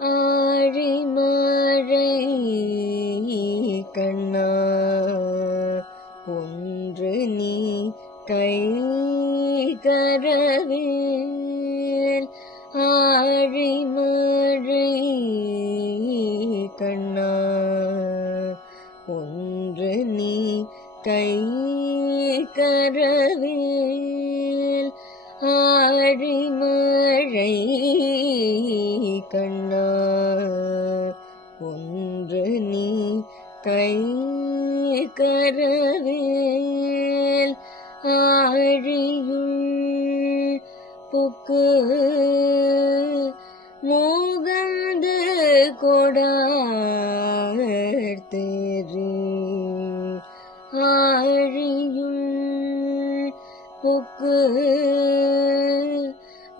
ஆழிமழை கண்ணா ஒன்று நீ கை கரவேல். ஆழிமழை கண்ணா ஒன்று நீ கை கரவேல். ஆழிமழை கண்ணா ஒன்று நீ கை கரவேல். ஆழியுள் புக்கு மோகந்து கொடார்த்தேரி. ஆழியுள் புக்கு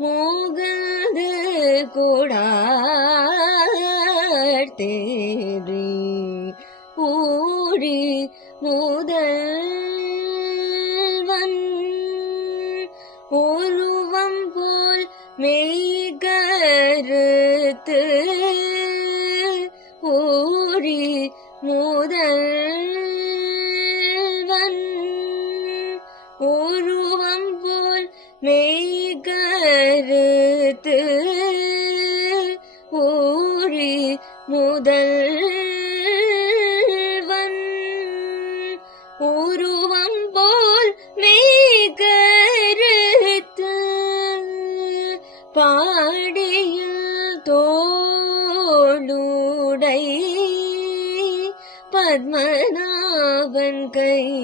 மோகந்து கொடார்த்தேரி. ஊழி முதல்வன் உருவம் போல் மெய்கருத்து. ஊழி முதல்வன் உருவம் போல் மெய்கருத்து. ஊழி முதல்வன் உருவம் போல் மெய்கருத்து. பாடியில் தோளுடை பத்மநாபன் கையில்.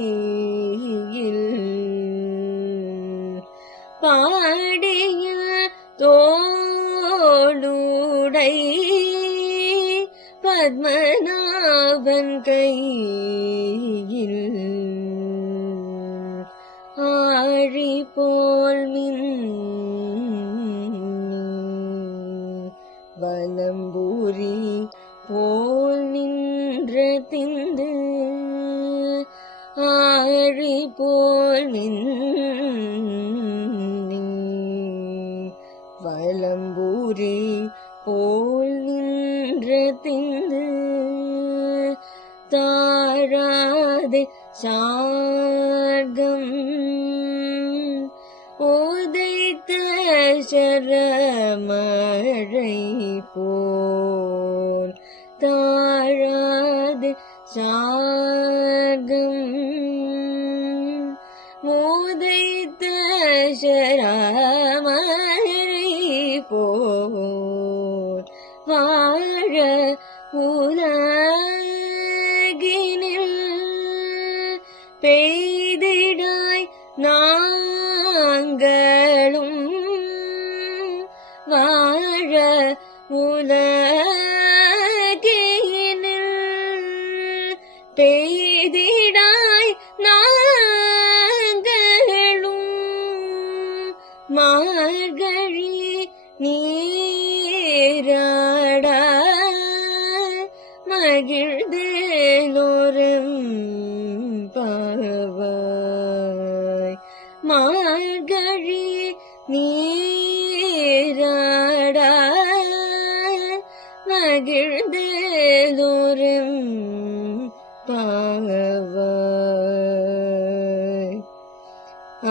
பாடியில் தோளுடை பத்மநாபன் கையில். ஆழி போல் வலம்பூரி போல் நின்ற திந்து. ஆழி போல் வலம்பூரி போல் நின்ற திந்து. தாழாதே சார்கம் உதைத்த சரமழை போல். தாழாதே சார்கம் உதைத்த சரமழை போல். வாழ உலகினில் பெய்திடாய் நாங்களும். வாழ உலகினில் பெய்திடாய் நாங்களும். மார்கழி நீராட மகிழ்ந்தேலோரும் பாவாய். மார்கழி நீராட மகிழ்ந்தேலோரும் பாவாய். ஆ